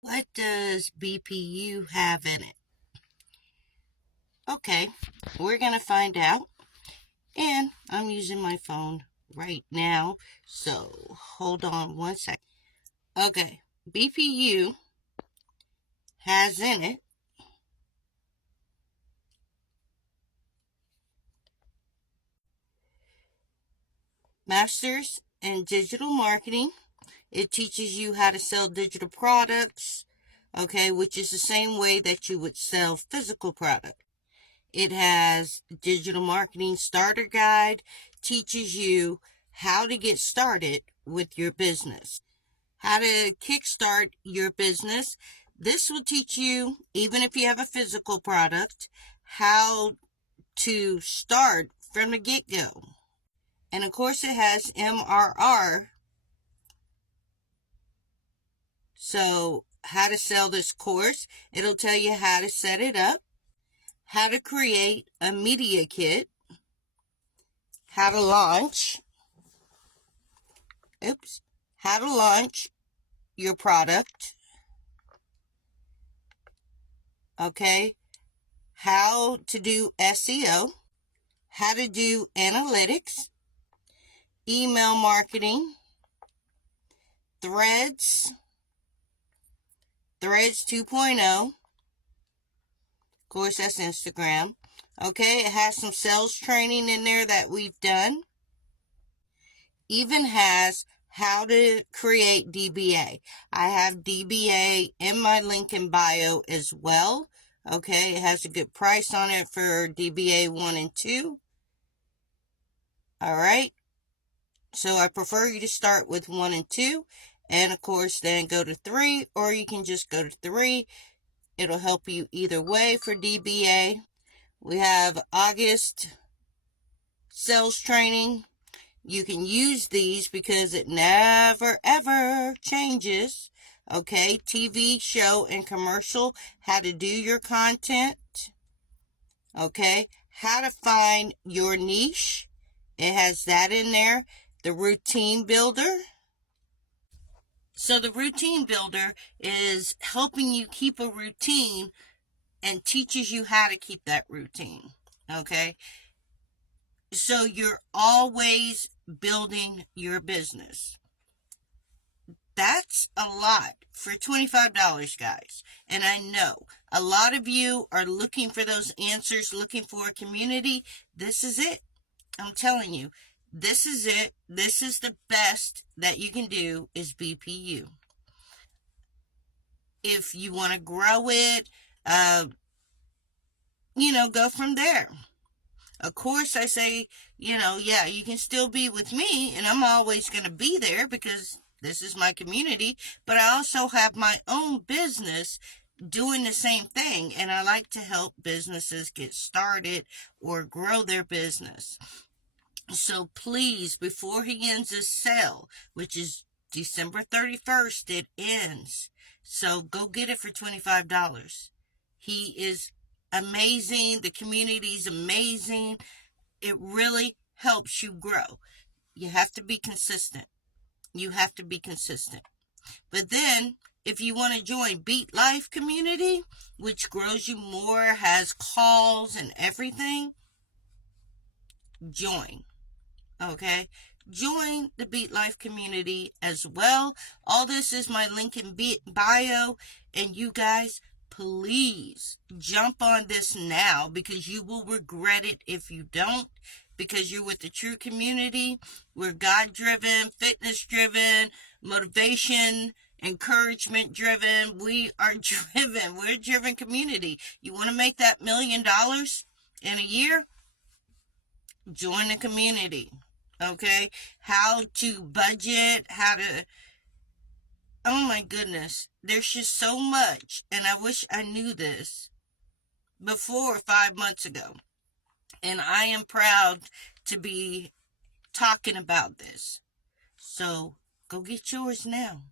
What does BPU have in it? Okay, we're going to find out. And I'm using my phone right now, so hold on one second. Okay, BPU has in it Masters in Digital Marketing. It teaches you how to sell digital products, okay, which is the same way that you would sell physical products. It has Digital Marketing Starter Guide, teaches you how to get started with your business, how to kickstart your business. This will teach you, even if you have a physical product, how to start from the get-go. And of course it has MRR. So how to sell this course. It'll tell you how to set it up, how to create a media kit, how to launch, how to launch your product, okay, how to do SEO, how to do analytics, email marketing, threads 2.0. Of course, that's Instagram. Okay, it has some sales training in there that we've done. Even has how to create DBA. I have DBA in my link in bio as well. Okay, it has a good price on it for DBA 1 and 2. All right. So I prefer you to start with 1 and 2. And of course, then go to 3, or you can just go to 3. It'll help you either way for DBA. We have August sales training. You can use these because it never ever changes. Okay, TV show and commercial, how to do your content. Okay, how to find your niche. It has that in there. The routine builder. So the routine builder is helping you keep a routine and teaches you how to keep that routine. Okay, so you're always building your business. That's a lot for $25, guys. And I know a lot of you are looking for those answers, looking for a community. This is it. I'm telling you, this is it. This is the best that you can do is BPU. If you want to grow it, go from there. Of course, I say, yeah, you can still be with me, and I'm always going to be there because this is my community, but I also have my own business doing the same thing, and I like to help businesses get started or grow their business. So please, before he ends his sale, which is December 31st, it ends. So go get it for $25. He is amazing. The community is amazing. It really helps you grow. You have to be consistent. You have to be consistent. But then, if you want to join Beat Life community, which grows you more, has calls and everything, join. Okay? Join the Beat Life community as well. All this is my link in bio. And you guys, please jump on this now because you will regret it if you don't. Because you're with the true community. We're God-driven, fitness-driven, motivation, encouragement driven. We are driven. We're a driven community. You want to make that $1 million in a year? Join the community. Okay? How to budget, oh my goodness. There's just so much. And I wish I knew this before 5 months ago. And I am proud to be talking about this. So go get yours now.